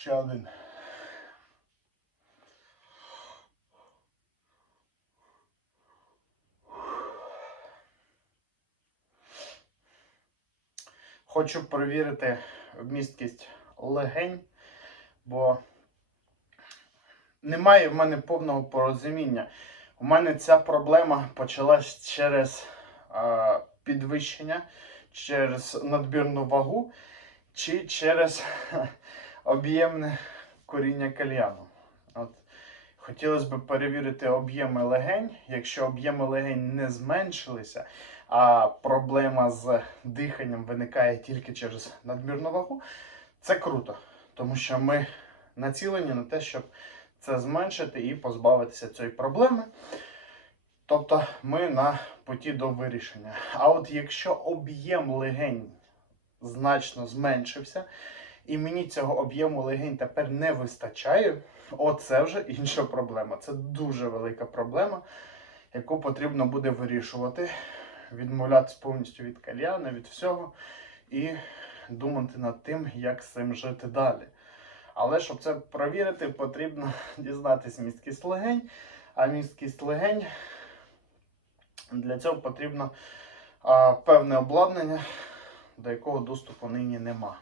Ще один. Хочу перевірити вмісткість легень, бо немає в мене повного порозуміння. У мене ця проблема почалась через е, підвищення, через надмірну вагу чи через об'ємне коріння кальяну. От. Хотілося б перевірити об'єми легень. Якщо об'єми легень не зменшилися, а проблема з диханням виникає тільки через надмірну вагу, це круто, тому що ми націлені на те, щоб це зменшити і позбавитися цієї проблеми. Тобто ми на путі до вирішення. А от якщо об'єм легень значно зменшився, і мені цього об'єму легень тепер не вистачає, оце вже інша проблема. Це дуже велика проблема, яку потрібно буде вирішувати, відмовлятися повністю від кальяна, від всього, і думати над тим, як з цим жити далі. Але щоб це провірити, потрібно дізнатися місткість легень. А місткість легень для цього потрібно а, певне обладнання, до якого доступу нині нема.